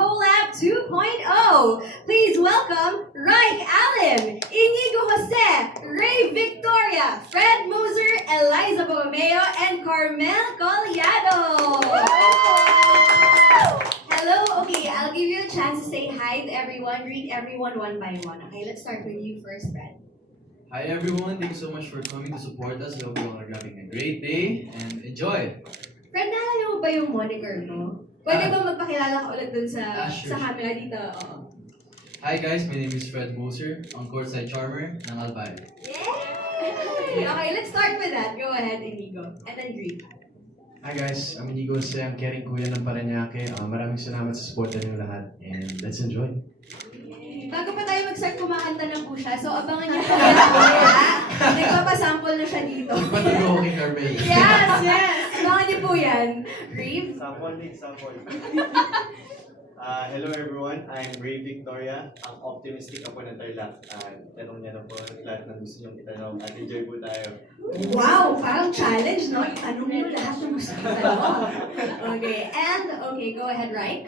Collab 2.0. Please welcome Reich Allen, Inigo Jose, Ray Victoria, Fred Moser, Eliza Borromeo, and Carmel Collado. Hello, okay, I'll give you a chance to say hi to everyone, greet everyone one by one. Okay, let's start with you first, Fred. Hi everyone, thanks so much for coming to support us. I hope you all are having a great day and enjoy. Fred, naalala mo ba yung moniker mo? Pwede ba magpakilala ka ulit dun sa Sure. sa camera dito? Oo. Hi guys, my name is Fred Moser, ang courtside charmer ng Albay. Yay! Okay, let's start with that. Go ahead, Inigo. And then greet. Hi guys, I'm Inigo Jose, ang caring kuya ng Paranaque. Maraming salamat sa support niyo lahat and let's enjoy. Bago pa tayo mag-start, kumakanta na po siya. So, abangan niyo po yan mamaya. Nagpapasample na siya dito. Patuloy kay Carmel. Yes! Abangan niyo po yan. Reeve? Sample. Hello everyone, I'm Ray Victoria, ang optimistic ako ng Tarlac. Tanong niya na po lahat ng gusto niyong itanong at enjoy po tayo. Wow! Parang challenge, no? Anong niyo lahat ng gusto ko tanong? Okay, go ahead, Reich.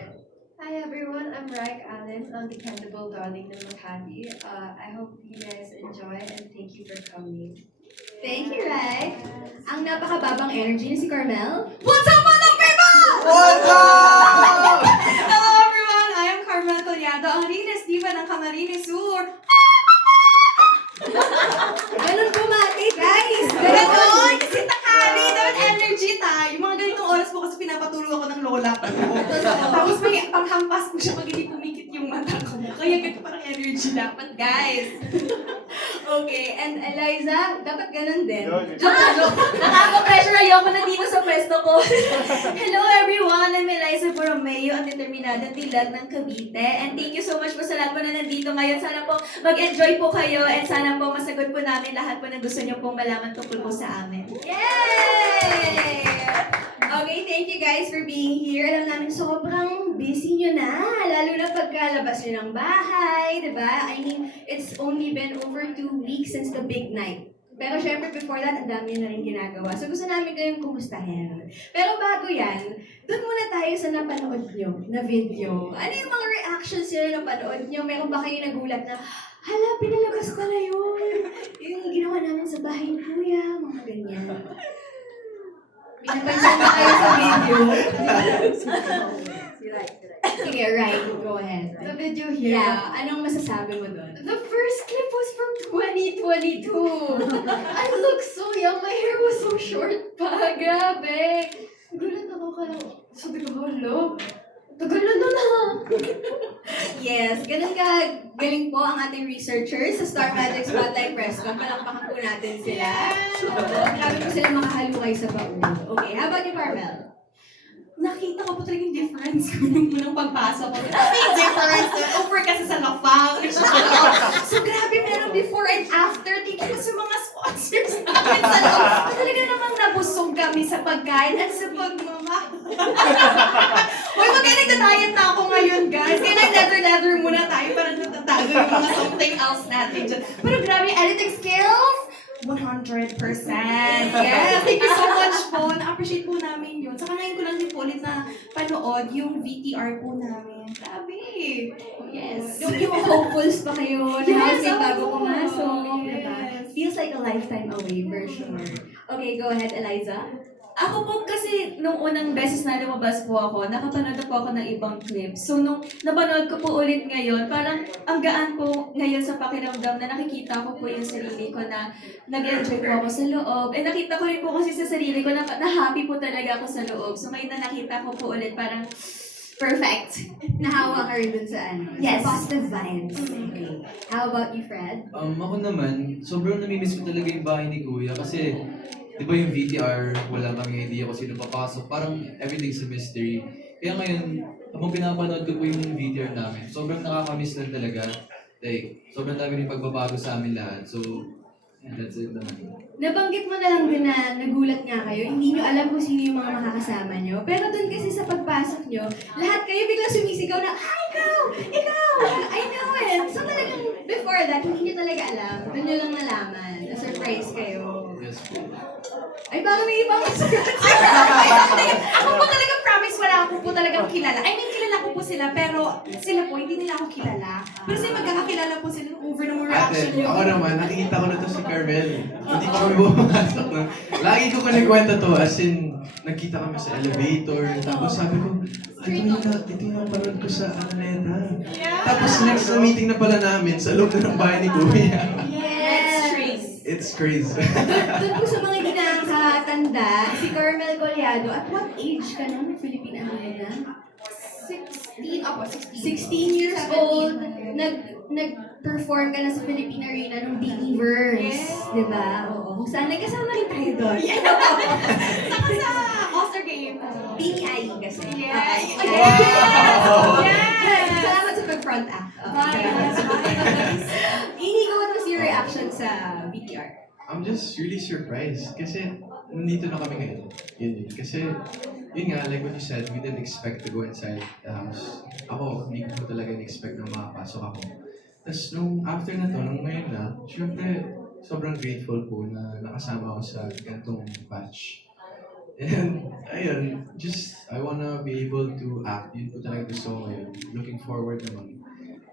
Hi everyone, I'm Reich Allen, ang dependable darling ng Makati. I hope you guys enjoy and thank you for coming. Thank you, Reich. Ang napakababang energy ni si Carmel. What's up, mga people? What's up? Hello everyone! I am Carmel Collado, ang Rines Diva ng Camarines Sur. Ganun bumati, guys! Ganon! Kasi takali, dapat energy tayo. Yung mga ganitong oras po kasi pinapatulog ako ng lola ko. Tapos may panghampas ko siya pag hindi pumikit yung mata ko. Kaya ganito parang energy dapat, guys. Okay, and Eliza, dapat ganun din. Nakaka-pressure ayoko na dito sa pwesto ko. Hello everyone, I'm Eliza Borromeo, ang determinadong dilag ng Cavite. And thank you so much po sa lahat po na nandito ngayon. Sana po mag-enjoy po kayo and sana po masagot po namin lahat po na gusto niyo pong malaman tungkol po sa amin. Yay! Okay, thank you guys for being here. Alam namin sobrang busy nyo na, lalo na pagkalabas nyo ng bahay, di ba? I mean, it's only been over 2 weeks since the big night. Pero syempre before that, ang dami na rin ginagawa. So gusto namin kayong kumustahin. Pero bago yan, dun muna tayo sa napanood nyo na video. Ano yung mga reactions nyo na napanood nyo? Meron ba kayo nagulat na, hala, pinalabas pala yun. Yung ginawa namin sa bahay ni Kuya, mga ganyan. Pinapansin na kayo sa video. Sige, right. Go ahead. The video here. Yeah, anong masasabi mo doon? The first clip was from 2022. I look so young. My hair was so short pa. Grabe. Gulat ako ka lang. Sabi ko, hello. Tagal na nun ha. Yes, ganun ka galing po ang ating researchers sa Star Magic Spotlight Press Con. Palakpakan po natin sila. Grabe po sila makahalukay sa baon. Okay, how about you, Carmel? Nakita ko po talaga yung difference ko nung unang pagpasok ko. May difference doon. Over kasi sa lafang. So grabe, meron before and after. Thank you sa mga sponsors namin sa loob. Talaga namang nabusog kami sa pagkain at sa pagmamahal. Hoy, magka-nagda-diet na ako ngayon, guys. Kaya nag-leather muna tayo para natatago yung mga something else natin dyan. Pero grabe, editing skills, 100%. Yes, thank you so much po. Na-appreciate po namin yun. Saka ngayon ko lang din po ulit na panood yung VTR po namin. Grabe. Yes. Yung hopefuls pa kayo na Yes, housing bago oo. pumasok. Yes. Diba? Feels like a lifetime away for sure. Okay, go ahead, Eliza. Ako po kasi nung unang beses na lumabas po ako, nakapanood na po ako ng ibang clips. So nung napanood ko po ulit ngayon, parang ang gaan po ngayon sa pakiramdam na nakikita ko po yung sarili ko na nag-enjoy po ako sa loob. Eh nakita ko rin po kasi sa sarili ko na happy po talaga ako sa loob. So ngayon na nakita ko po ulit parang perfect. Nahawa ka rin dun sa ano? Yes. Sa positive vibes. Okay. How about you, Fred? Ako naman, sobrang namimiss ko talaga yung bahay ni Kuya kasi di ba yung VTR, wala kami idea kung sino papasok. Parang everything's a mystery. Kaya ngayon, habang pinapanood ko po yung VTR namin, sobrang nakakamiss lang talaga. Like, sobrang dami rin pagbabago sa amin lahat. So, yeah, that's it naman. Nabanggit mo na lang din na nagulat nga kayo, hindi nyo alam kung sino yung mga makakasama nyo. Pero dun kasi sa pagpasok nyo, lahat kayo biglang sumisigaw na, ikaw! Ikaw! I know it! So talagang before that, hindi nyo talaga alam. Dun nyo lang nalaman. Na-surprise kayo. Yes po. Ay, baka may ibang Ako po talaga promise, wala ako po talagang kilala. I mean, kilala ko po sila sila, pero sila po, hindi nila ako kilala. Pero sila magkakakilala po sila over ng mga reaction Ate, nyo. ako naman, nakikita ko na to si Carmel. Hindi pa kami bumasok. No? Lagi ko kinikwento to, as in, nagkita kami sa elevator. Tapos sabi ko, ito yung napanood ko sa Araneta. Tapos next na meeting na pala namin, sa loob na ng bahay ni Kuya. Yes! It's crazy. Doon po sa mga hindi nakakatanda, si Carmel Collado, at what age ka na? Filipina ano na? 16 years old, nag-perform ka na sa Philippine Arena ng Believers. Di ba? Oo. Kung saan nagkasama rin tayo doon. Saka sa All-Star Game. BNI kasi. Yes! Wow! Yes! Salamat sa pag-front act. Inigo, what was your reaction sa VTR? I'm just really surprised kasi nandito na kami ngayon. Yun. Kasi, yun nga, like what you said, we didn't expect to go inside the house. Ako, hindi ko talaga in-expect na makapasok ako. Tapos nung after na to, nung ngayon na, syempre, sobrang grateful po na nakasama ako sa gantong batch. And, ayun, just, I wanna be able to act. Yun po talaga gusto ko ngayon. Looking forward naman.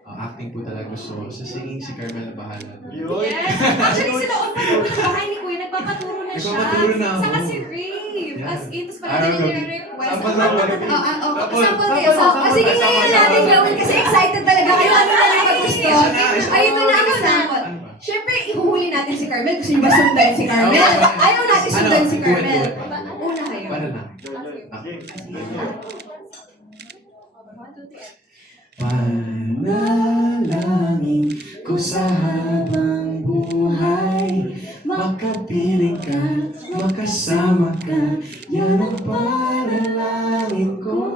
Acting po talaga gusto ko. Sa singing, si Carmel na bahala. Yun. Yes! Actually, sila on sa bahay ni Kuya, nagpapaturo na siya. Nagpapaturo na ako. Saka si Rave. Yeah. As in, tapos Araw palagi gabi. niya request. Sample na ba? Sample kayo. Sige, ngayon natin gawin kasi excited talaga kayo. Ano na lang gusto? Ayun na ang sample. Ano ba? Siyempre, ihuhuli natin si Carmel. Gusto niyo ba sundan si Carmel? Ayaw natin sundan si Carmel. Una kayo. Paano na? Panalangin ko sa habang buhay, makapiling ka, makasama ka, yan ang panalangin ko.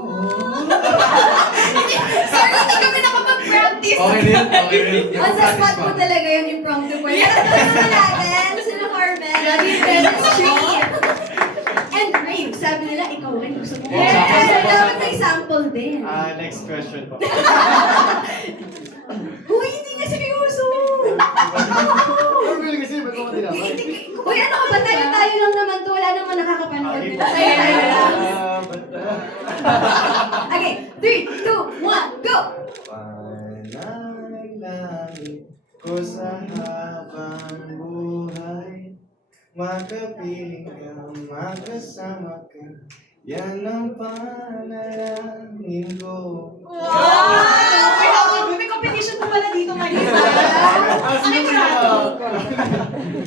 Sorry, hindi kami nakapag-practice. Okay rin, okay rin. On the spot po talaga yung impromptu po. Yan ang naman natin. Sila Carmel. Chemistry. And Rave, sabi nila, ikaw rin gusto mo. Yes! Dapat may sample din. Next question po. Uy, hindi nga seryoso. Normal kasi, ba't ako tinapay? Uy, ano ka ba? Tayo lang naman to. Wala naman nakakapanood dito. Tayo lang. Okay, 3, 2, 1, go! Panalangin ko sa habang buhay, makapiling ka, makasama ka, yan ang panalangin ko. Wow! May competition po pala dito ngayon.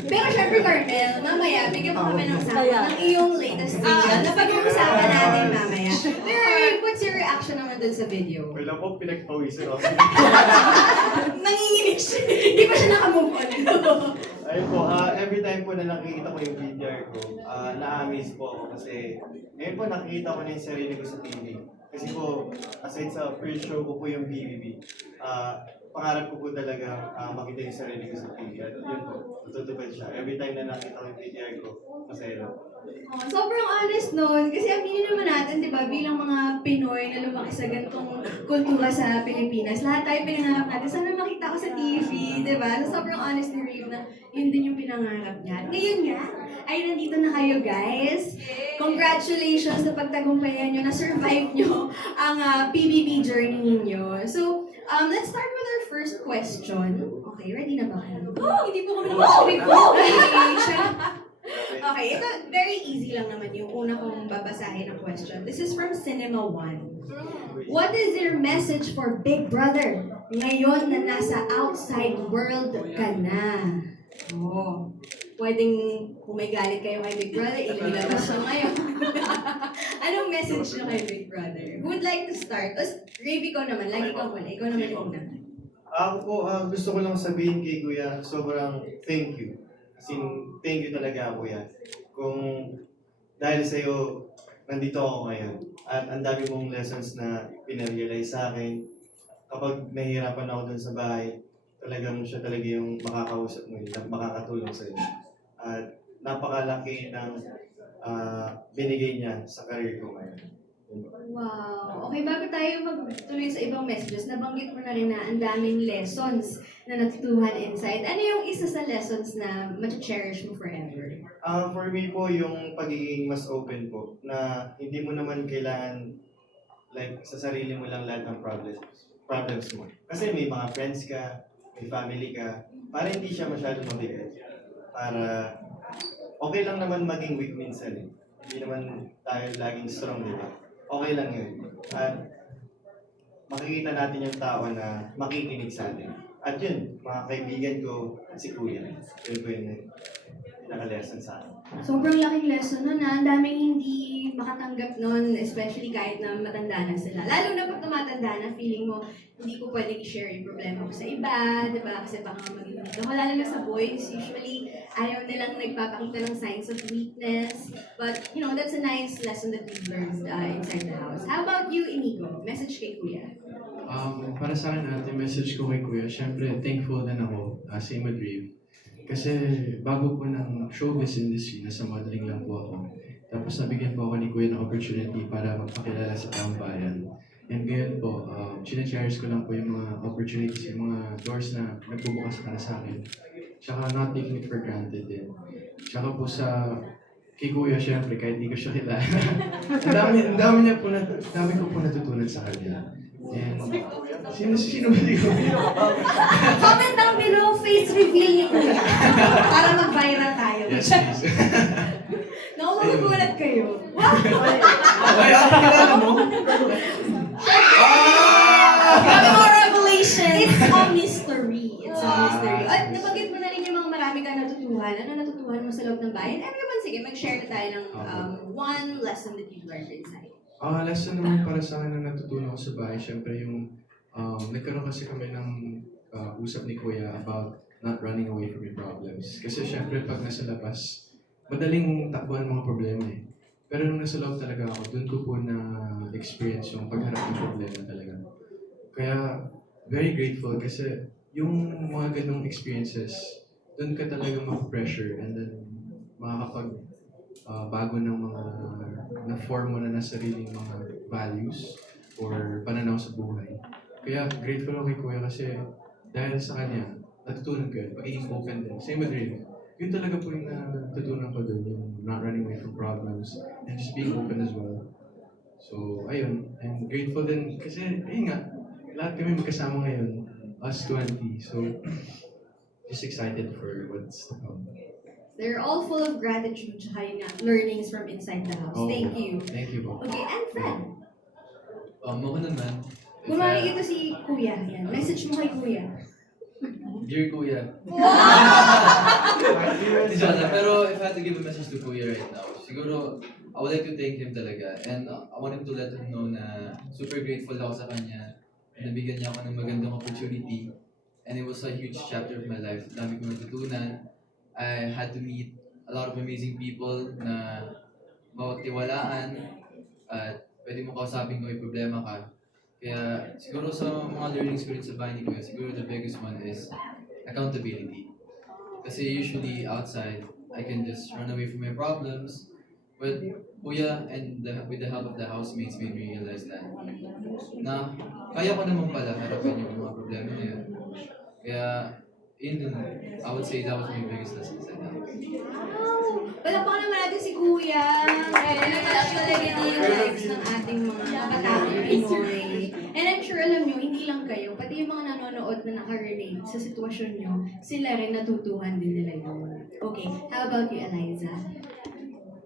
Pero syempre, Carmel, mamaya, bigyan mo kami ng sample ng iyong latest video na pag-uusapan natin mamaya. Pero Rave, what's your reaction naman dun sa video? Wala po, pinagpawisan ako. Nanginginig siya. Hindi pa siya nakamove on. Ayun po, every time po na nakikita ko yung VTR ko, na-amaze po ako kasi ngayon po nakikita ko na yung sarili ko sa TV. Kasi po, aside sa first show ko po yung BBB, pangarap ko po talaga makita yung sarili ko sa TV. At yun po, tutupad siya. Every time na nakita ko yung VTR ko, masaya lang. Sobrang honest nun. Kasi aminin naman natin, di ba, bilang mga Pinoy na lumaki sa ganitong kultura sa Pilipinas, lahat tayo pinangarap natin. Sana makita ko sa TV, di ba? So, sobrang honest ni Rave na yun din yung pinangarap niya. At ngayon nga, ay nandito na kayo, guys. Congratulations sa pagtagumpayan nyo, na-survive nyo ang PBB journey ninyo. So, let's start with our first question. Okay, ready na ba kayo? Hindi po kami nakapag-prepare. Okay, ito very easy lang naman yung una kong babasahin ng question. This is from Cinema One. What is your message for Big Brother ngayon na nasa outside world ka na? Oh, pwedeng kung may galit kayo kay Big Brother, ilabas siya ngayon. Anong message nyo kay Big Brother? Who would like to start? Rave, ikaw naman. Lagi ikaw muna. Ikaw naman yung una. Ako po, gusto ko lang sabihin kay Kuya, sobrang thank you. As in, thank you talaga, Kuya. Kung dahil sa'yo, nandito ako ngayon. At ang dami mong lessons na pinarealize sa akin. Kapag nahihirapan ako dun sa bahay, talagang siya talaga yung makakausap mo yun, makakatulong sa'yo. At napakalaki ng binigay niya sa career ko ngayon. Wow. Okay, bago tayo magtuloy sa ibang messages, nabanggit mo na rin na ang daming lessons na natutuhan inside. Ano yung isa sa lessons na ma-cherish mo forever? For me po, yung pagiging mas open po, na hindi mo naman kailangan like sa sarili mo lang lahat ng problems mo. Kasi may mga friends ka, may family ka, para hindi siya masyadong mabigat. Para okay lang naman maging weak minsan eh. Hindi naman tayo laging strong, di ba? Okay lang yun. At makikita natin yung tao na makikinig sa atin. At yun, mga kaibigan ko, si Kuya. Yun po yun pinaka-lesson sa akin. Sobrang laking lesson nun na. Ang daming hindi makatanggap nun, especially kahit na matanda na sila. Lalo na pag tumatanda na, feeling mo, hindi ko pwedeng i-share yung problema ko sa iba, di ba? Kasi baka maging ako. Lalo na sa boys, usually, ayaw nilang nagpapakita ng signs of weakness. But, you know, that's a nice lesson that we've learned inside the house. How about you, Inigo? Message kay Kuya. Para sa akin ate, message ko kay Kuya, syempre thankful din ako, same with Rave. Kasi bago po ng showbiz industry, nasa modeling lang po ako. Tapos nabigyan po ako ni Kuya ng opportunity para magpakilala sa taong bayan. And ngayon po, chine-cherish ko lang po yung mga opportunities, yung mga doors na nagbubukas para sa akin. Tsaka not taking it for granted din. Tsaka po kay Kuya, syempre, kahit di ko siya kilala. ang dami ko po natutunan sa kanya. And sino ba di ko? Comment down below, face reveal ni Kuya. Para mag-viral tayo. Yes, please. Nakukulat kayo. Wow! Ay, kilala mo? Grabe mga revelation! It's a mystery. It's a mystery. At nabanggit mo na rin yung mga marami ka natutuhan. Ano natutuhan mo sa loob ng bayan? Everyone, sige, mag-share na tayo ng one lesson that you've learned inside. Lesson naman para sa akin na natutunan ko sa bahay, syempre yung nagkaroon kasi kami ng usap ni Kuya about not running away from your problems. Kasi syempre pag nasa labas, madaling takbuhan mga problema eh. Pero nung nasa loob talaga ako, doon ko po na-experience yung pagharap ng problema talaga. Kaya very grateful kasi yung mga ganong experiences, doon ka talaga maka-pressure and then makakapag bago ng mga na-form mo na sariling mga values or pananaw sa buhay. Kaya grateful ako kay Kuya kasi dahil sa kanya, natutunan ko yun, pagiging open din. Same with Ray. Yun talaga po yung natutunan ko doon, yung not running away from problems and just being open as well. So, ayun. I'm grateful din kasi, ayun nga, lahat kami magkasama ngayon, us 20. So, just excited for what's to come. They're all full of gratitude tsaka yung learnings from inside the house. Oh, Thank you. Thank you po. Okay, and Fred. Ako naman. Kumari ito si Kuya. Yan. Message mo kay Kuya. Dear Kuya. Pero if I had to give a message to Kuya right now, siguro, I would like to thank him talaga. And I want him to let him know na super grateful ako sa kanya. Nabigyan niya ako ng magandang opportunity. And it was a huge chapter of my life. Dami kong natutunan. I had to meet a lot of amazing people na mawagtiwalaan at pwede mo kausapin kung may problema ka. Kaya siguro sa mga learnings ko rin sa bahay ni Kuya, siguro the biggest one is accountability. Kasi usually outside, I can just run away from my problems. But Kuya and with the help of the housemates made me realize that na kaya ko naman pala harapin yung mga problema na yun. Kaya I would say that was my biggest lesson sa house. Wow! Palakpakan naman natin si Kuya. Natouch talaga niya yung lives ng ating mga kabataang Pinoy. And I'm sure alam nyo, hindi lang kayo, pati yung mga nanonood na nakarelate sa sitwasyon nyo, sila rin natutuhan din nila yun. Okay, how about you, Eliza?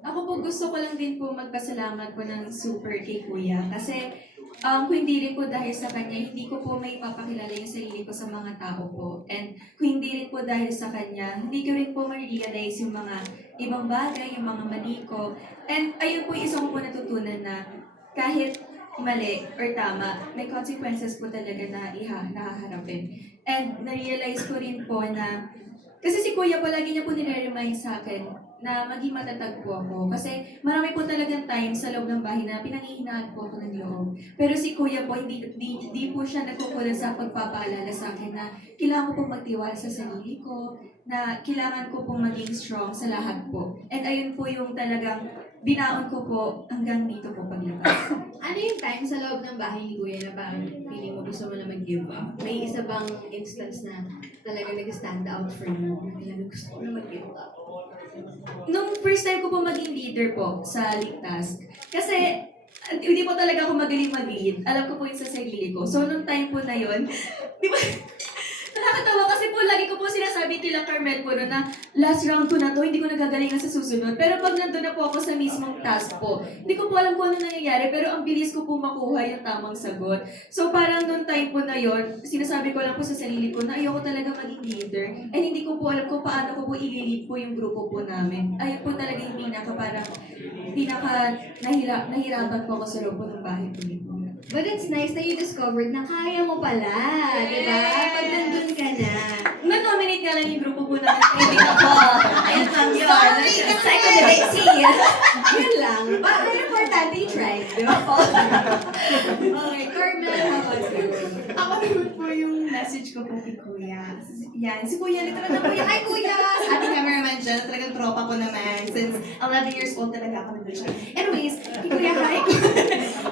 Ako po gusto ko lang din po magpasalamat po ng super kay Kuya kasi kung hindi rin po dahil sa kanya, hindi ko po may papakilala yung sarili ko sa mga tao po. And kung hindi rin po dahil sa kanya, hindi ko rin po ma-realize yung mga ibang bagay, yung mga mali ko. And ayun po isa ko po natutunan na kahit mali or tama, may consequences po talaga na nakaharapin. And na-realize ko rin po na, kasi si Kuya po lagi niya po nire-remind sa akin na maging matatag po ako. Kasi marami po talagang time sa loob ng bahay na pinanghihinaan po ako ng loob. Pero si Kuya po, hindi po siya nagkukulang sa pagpapaalala sa akin na kailangan ko pong magtiwala sa sarili ko, na kailangan ko pong maging strong sa lahat po. And ayun po yung talagang binaon ko po hanggang dito po paglabas. Ano yung time sa loob ng bahay ni Kuya na parang feeling mo gusto mo na mag-give up? May isa bang instance na talaga nag-stand out for you? Na talaga gusto ko na mag-give up? Nung first time ko po maging leader po sa Ligtas, kasi hindi po talaga ako magaling mag-lead. Alam ko po yun sa sarili ko. So, nung time po na yun, di ba, nakakatawa kasi po lagi ko po sinasabi kila Carmel po no, na last round ko na to, hindi ko nagagalingan sa susunod. Pero pag nandun na po ako sa mismong task po, hindi ko po alam kung ano nangyayari, pero ang bilis ko po makuha yung tamang sagot. So parang nung time po na yon, sinasabi ko lang po sa sarili ko na ayoko talaga maging leader. And hindi ko po alam kung paano ko po i-lead po yung grupo po namin. Ayun po talaga yung nahirapan po ako sa loob po ng bahay po nito. But it's nice na you discovered na kaya mo pala, di ba? Pag nandun ka na. Na-nominate nga lang yung grupo po namin. Hindi ako. Ayun lang yun. Sorry, Second Daisy. Yun lang. Ang importante yung try, di ba? Okay, Carmel, how about you? Ako naman po yung message ko po kay Kuya. Yan, si Kuya, literal na Kuya. Hi Kuya! Sa ating cameraman dyan, talagang tropa ko naman. Since 11 years old talaga ako nandun siya. Anyways, kay Kuya, hi!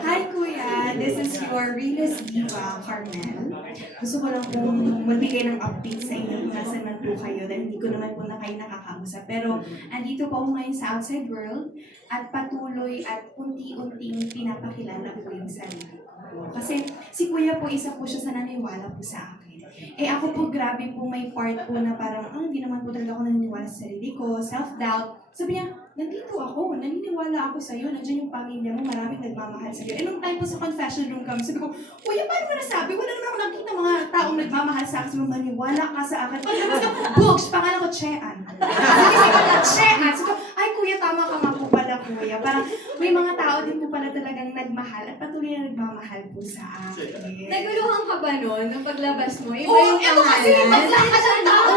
Hi Kuya! This is your realist diva, Carmel. Gusto ko lang pong magbigay ng update sa inyo kung nasan man po kayo dahil hindi ko naman po na kayo nakakausap. Pero andito po ako ngayon sa outside world at patuloy at unti-unting pinapakilala ko yung sarili ko. Kasi si Kuya po, isa po siya sa naniwala po sa akin. Eh ako po, grabe po may part po na parang, hindi naman po talaga ako naniniwala sa sarili ko, self-doubt. Sabi niya, nandito ako, naniniwala ako sa'yo, nandiyan yung pamilya mo, maraming nagmamahal sa'yo. Eh nung time po sa confession room kami, sabi ko, Kuya, paano mo nasabi? Wala naman ako nakita mga taong nagmamahal sa akin, sabi mo, maniwala ka sa akin. Pagkabas ko, Books, pangalan ko, Chean. Sabi ko na, Chean. Sabi ko, ay Kuya, tama ka nga po pala, Kuya. Parang may mga tao din po pala talagang nagmahal at patuloy na nagmamahal po sa akin. Naguluhan ka ba nun nung paglabas mo? Iba Oo, yung eto kasi, pangalan? maglakas ang tao.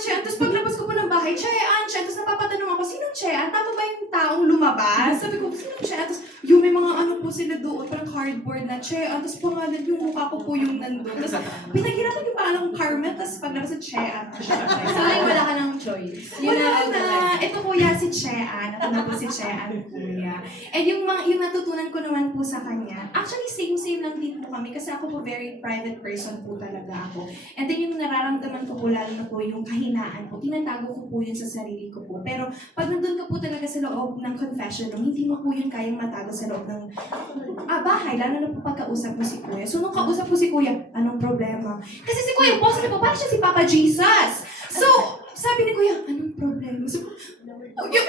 Chean. Tapos paglabas ko po ng bahay, Chean. Tapos napapatanong ako, sinong Chean? Tama ba yung taong lumabas? Sabi ko, sinong Chean? Tapos yung may mga ano po sila doon, parang cardboard na Chean. Tapos pangalan yung mukha ko po yung nandun. Tapos pinaghirapan yung pangalan kong Carmel, tapos paglabas sa Chean. So, ay, wala ka ng choice. Yun Wala ang na. Ito kuya si Chean. Ito na po si Chean kuya. And yung natutunan ko naman po sa kanya, actually same lang din po kami kasi ako po very private person po talaga ako. And then yung nararamdaman ko po lalo na po yung kahinaan po, tinatago ko po yun sa sarili ko po. Pero pag nandun ka po talaga sa loob ng confession room, hindi mo po yun kayang matago sa loob ng bahay, lalo na po pagkausap mo si Kuya. So nung kausap ko si Kuya, anong problema? Kasi si Kuya, boss na po, parang siya si Papa Jesus. So, sabi ni Kuya, anong problema? So, yung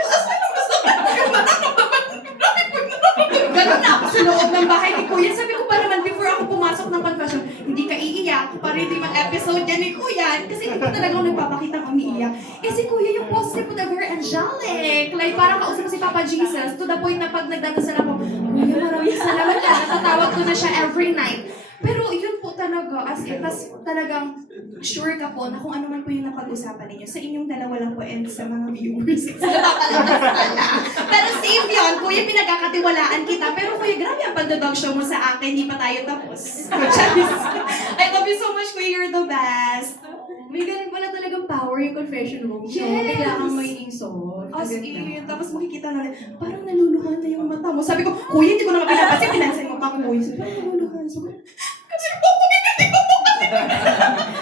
ganun na ako sa loob ng bahay ni Kuya. Sabi ko pa naman, before ako pumasok ng confession, hindi ka iiyak. Para hindi episode yan ni Kuya. Kasi hindi ko talaga ako nagpapakita ng umiiyak. Eh si Kuya, yung positive po na very angelic. Like, parang kausap ko si Papa Jesus. To the point na pag nagdadasal ako, Kuya, maraming salamat ka. Natatawag ko na siya every night. Pero yun po talaga, as in, tas talagang sure ka po na kung ano man po yung napag-usapan ninyo, sa inyong dalawa lang po and sa mga viewers kasi napapalabas pala. Pero safe yun, Kuya, pinagkakatiwalaan kita. Pero Kuya, grabe ang pagdodog show mo sa akin, hindi pa tayo tapos. I love you so much, Kuya, you're the best. May ganun pala talagang power yung confession room. So, Yes! bigla kang magiging soft. As in, tapos makikita na rin, parang naluluhan na yung mata mo. Sabi ko, Kuya, hindi ko naman pinapansin, pinansin mo pa ako, Kuya. Sabi, parang naluluhan. Sabi ko, kasi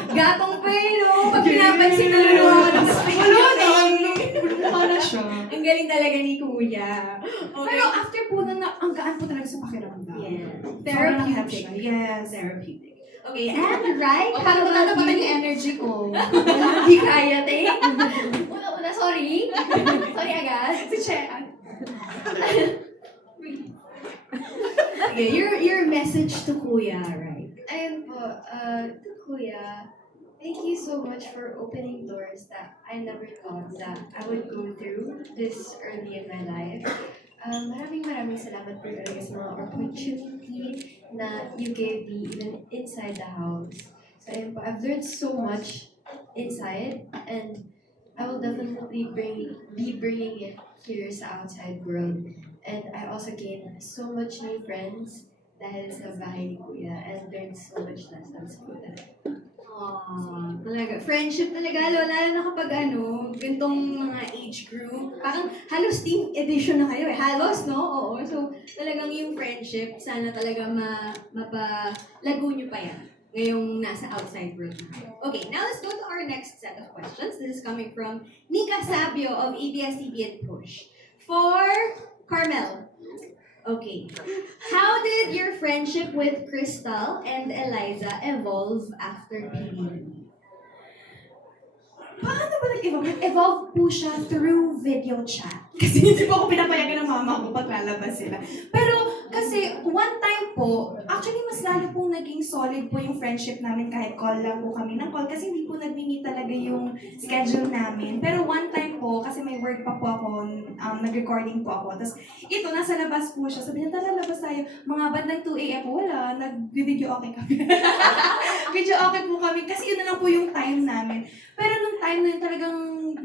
Gatong pa no? Pag pinapansin na luluha ng wala na, naluluhan na siya. Ang galing talaga ni Kuya. Okay. Pero after po na, ang gaan po talaga sa pakiramdam. Yeah. Therapeutic. Therapeutic. Yes. Therapeutic. Okay, and right? O, How paano about natapatan you? yung energy ko? Hindi kaya, te. Una, sorry. Sorry agad. Si Chean. Okay, your message to Kuya, right? Ayun po, to Kuya, thank you so much for opening doors that I never thought that I would go through this early in my life. Maraming salamat po talaga sa mga opportunity na you gave me even inside the house. So ayun po, I've learned so much inside and I will definitely be bringing it here sa outside world. And I also gained so much new friends dahil sa bahay ni Kuya and learned so much lessons po talaga. Talaga. Friendship talaga, lalo na kapag gantong mga age group. Parang halos teen edition na kayo eh. Halos, no? Oo. So, talagang yung friendship, sana talaga mapalago nyo pa yan ngayong nasa outside world na kayo. Okay, now let's go to our next set of questions. This is coming from Nika Sabio of ABS-CBN Push. For Carmel. Okay. How did your friendship with Crystal and Eliza evolve after PBB? Paano ba nag-evolve? Nag-evolve po siya through video chat. Kasi hindi po ako pinapayagan ng mama ko pag lalabas sila. Pero kasi one time po, actually mas lalo po naging solid po yung friendship namin kahit call lang po kami ng call kasi hindi po nag-meet talaga yung schedule namin. Pero one time po, kasi may work pa po ako, nag-recording po ako. Tapos ito, nasa labas po siya. Sabi niya, tara labas tayo. Mga bandang 2 a.m. po, wala. Nag-video okay kami. Video okay po kami kasi yun na lang po yung time namin. Pero nung time na yun talagang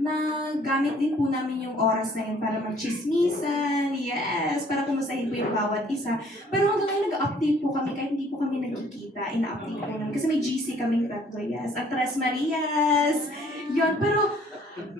nagamit din po namin yung oras na yun para mag-chismisan, yes, para kumustahin po yung bawat isa. Pero hanggang ngayon nag-update po kami kahit hindi po kami nagkikita, ina-update po namin. Kasi may GC kaming tatlo, yes, at Tres Marias, yun. Pero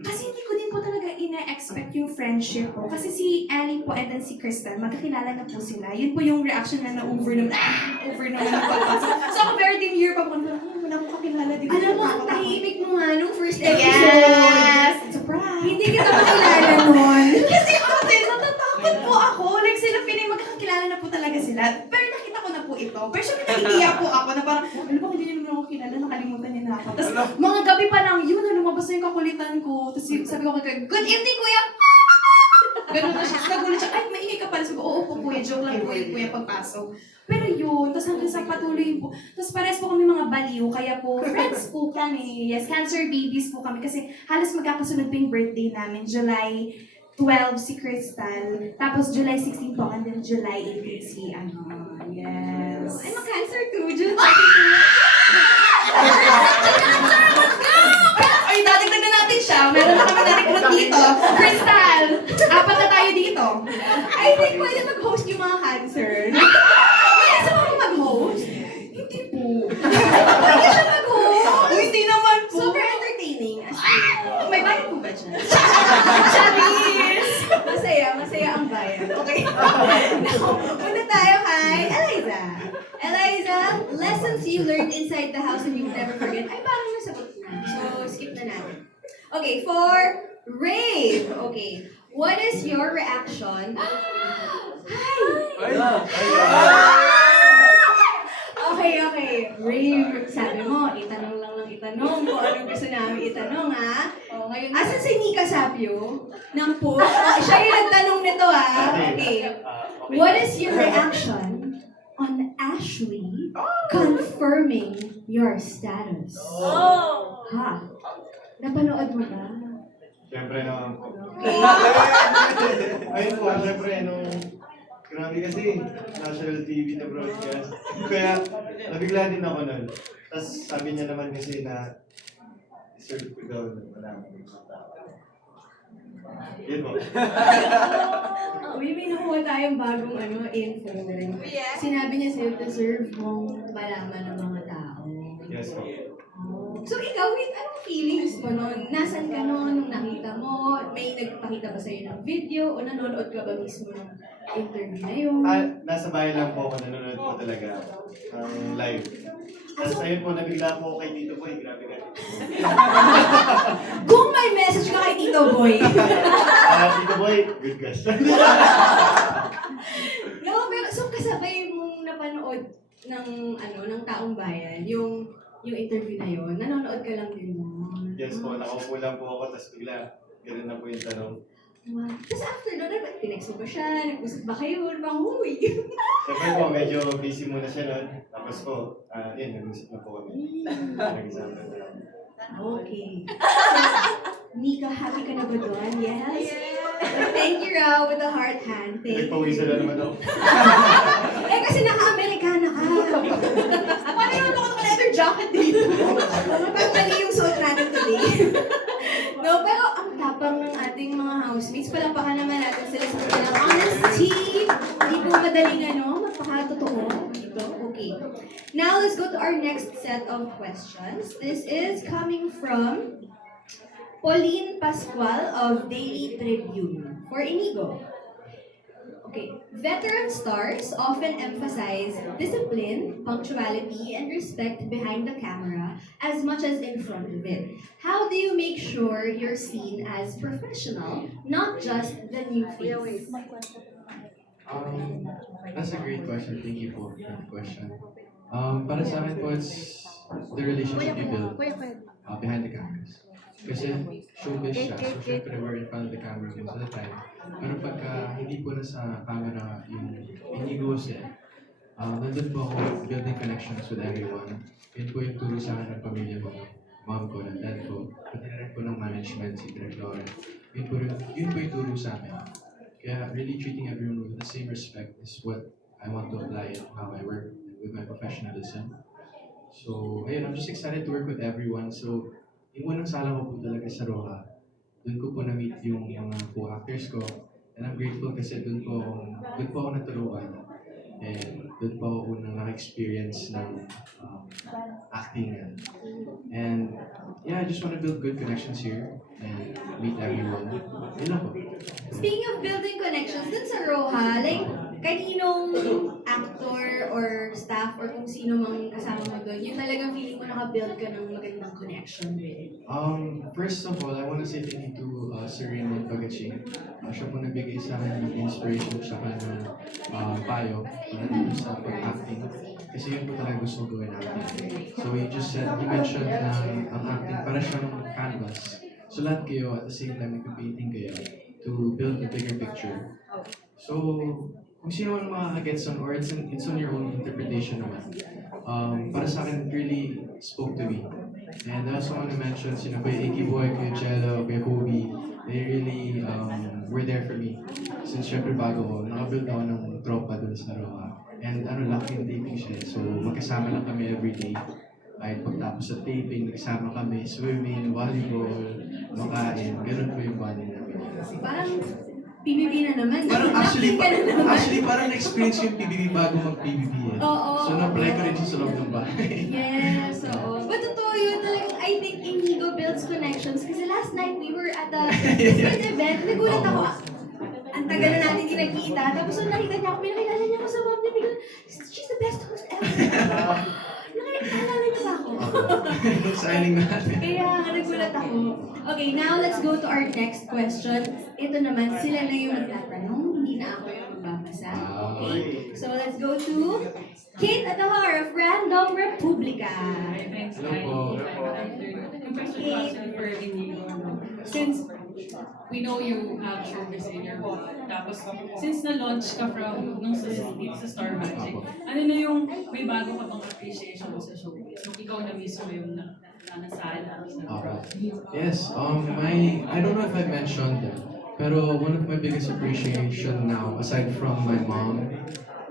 kasi hindi ko din po talaga ina-expect yung friendship po. Kasi si Ellie po and then si Kristen, magkakilala na po sila. Yun po yung reaction na over naman, over naman ang pagpasok. So ako very demure pa po, wala akong kakilala dito. Alam mo, ang tahimik mo nga nung first episode. Yes! Surprise! Hindi kita makilala nun. Kasi ate, natatakot po ako. Like sila, feeling magkakilala na po talaga sila. Pero nakita ko na po ito. Pero syempre nahihiya po ako na parang, ano ba, hindi niyo naman ako kilala, nakalimutan niya na ako. Tapos mga gabi pa lang, yun, lumabas na yung kakulitan ko. Tapos sabi ko kay good evening, kuya! Ganun na siya. Tapos nagulat siya, ay, maingay ka pala. Sabi ko, oo po, kuya, joke lang po yung kuya pagpasok. Pero yun, tapos hanggang sa patuloy po. Tapos pares po kami mga baliw, kaya po, friends po kami. Yes, cancer babies po kami. Kasi halos magkakasunod po yung birthday namin. July 12 si Crystal. Tapos July 16 po, and then July 18 si yes. I'm a cancer too, June. Ay, dadagdag na natin siya. Meron na kami na-recruit dito. Crystal! 4 na tayo dito. I think pwede mag-host yung mga cancer. Sa mga mag-host? Hindi po. Pwede siya mag-host. Uy, hindi naman po. Super entertaining. As in. May bayad po ba dyan? Charis! Masaya ang bayan. Okay. Punta tayo kay Eliza. Eliza, lessons you learned inside the house and you'll never forget. Ay, parang nasagot na. So, skip na natin. Okay, for Rave. Okay. What is your reaction? Okay. Rave, sabi mo, itanong lang ng itanong kung anong gusto namin itanong, ha? O, ngayon, asan si Nika Sapio? Ng po? Siya yung nagtanong nito, ha? Okay. What is your reaction on Ashley confirming your status? Ha? Napanood mo ba? Siyempre naman po. Okay. Ayun po, siyempre, grabe kasi, national TV na broadcast. Kaya, nabigla din ako nun. Tapos sabi niya naman kasi na, deserve ko daw na malaman yung mga tao. Yun po. Uy, may nakuha tayong bagong info. Sinabi niya sa'yo, deserve mong malaman ng mga tao. Yes po. So ikaw, wait, anong feelings mo nun? Nasaan ka nun nung nakita mo? May nagpakita ba sa'yo ng video? O nanonood ka ba mismo ng interview na yun? Nasa bahay lang po ako, nanonood po talaga ng live. Tapos ayun po, nabigla po ako kay Tito Boy, grabe ka. Kung may message ka kay Tito Boy. Tito Boy, good guess. No, pero so kasabay mong napanood ng taong bayan, yung interview na yun, nanonood ka lang din nun. Yes po, nakaupo lang po ako, tapos bigla, ganun na po yung tanong. Wow. Tapos after doon, tinext mo ba siya? Nag-usap ba kayo? Bang, huy! Siyempre po, medyo busy muna siya nun. Tapos po, yun, nag-usap na po kami. Nag-usap na lang. Okay. Nika, happy ka na ba doon? Yes? Thank you, Raw, with the heart hand. Thank you. Nagpawisa na naman ako. Eh, kasi naka-Amerikana ka. Paano naman ako naka-leather jacket dito? Ang mali yung suot natin today. No, pero ang tapang ng ating mga housemates. Palapakan naman natin sila sa kanilang honesty. Hindi po madaling magpakatotoo. Ito, okay. Now, let's go to our next set of questions. This is coming from Pauline Pascual of Daily Tribune for Inigo. Okay, veteran stars often emphasize discipline, punctuality, and respect behind the camera as much as in front of it. How do you make sure you're seen as professional, not just the new face? That's a great question. Thank you for the question. Para sa akin po, it's the relationship you build behind the cameras. Kasi showbiz siya, so syempre we're in front of the camera most of the time. Pero pagka hindi po na sa camera yung inigos nandun po ako building connections with everyone. Yun po yung turo sa akin ng pamilya ko, mom ko, ng dad ko, pati na rin po ng management, si Direk Lauren. Yun po yung turo sa amin. Kaya really treating everyone with the same respect is what I want to apply in how I work with my professionalism. So, ayun, I'm just excited to work with everyone. So, yung unang sala ko po talaga sa Roja, doon ko po na-meet yung mga co-actors ko. And I'm grateful kasi doon po ako naturuan. And doon po ako unang naka-experience ng acting. And yeah, I just want to build good connections here and meet everyone. Yun lang po. Speaking of building connections, dun sa Roja, like, kaninong actor or staff or kung sino mang kasama mo doon, yung talagang feeling mo naka-build ka ng magandang connection with? First of all, I want to say thank you to Sir Raymond Pagaching. Siya po nagbigay sa akin ng inspiration sa ng payo dito sa pag-acting. Kasi yun po talaga gusto ko gawin acting. So he mentioned na ang acting para siyang canvas. So lahat kayo at the same time nagpa-painting kayo to build a bigger picture. So kung sino man makaka-gets on or it's on your own interpretation naman. Para sa akin, it really spoke to me. And I also want to mention, sino Kuya Iggy Boy, Kuya Jello, Kuya Kobe, they really were there for me. Since syempre bago ko, nakabuild ako ng tropa dun sa Roja. And lucky taping siya. So magkasama lang kami everyday. Kahit pagtapos sa taping, nagsama kami, swimming, volleyball, makain, ganun po yung bonding namin. Parang PBB na naman. Parang actually, Acting ka na naman. parang na-experience yung PBB bago mag-PBB eh. Oo. So na-apply ko rin siya sa loob ng bahay. Yes, oo. But totoo yun talagang, I think Inigo builds connections. Kasi last night, we were at a different event. Nagulat ako. Ang tagal na natin hindi nakita. Tapos nung nakita niya ako, pinakilala niya ako sa mom niya. Bigla, she's the best host ever. Nakilala niya ba ako? Nung signing natin. Kaya nga nagulat ako. Okay, now let's go to our next question. Ito naman, sila na yung magtatanong, hindi na ako yung magbabasa. Okay? So let's go to Kate Atahar of Random Republica. Thanks, Hello po. Yung question ko actually for Inigo. Since we know you have showbiz in your blood, tapos since na-launch ka from nung sa Star Magic, ano na yung may bago ka bang appreciation mo sa showbiz? Nung ikaw na mismo yung nasala sa Yes, I don't know if I mentioned that, pero one of my biggest appreciation now, aside from my mom,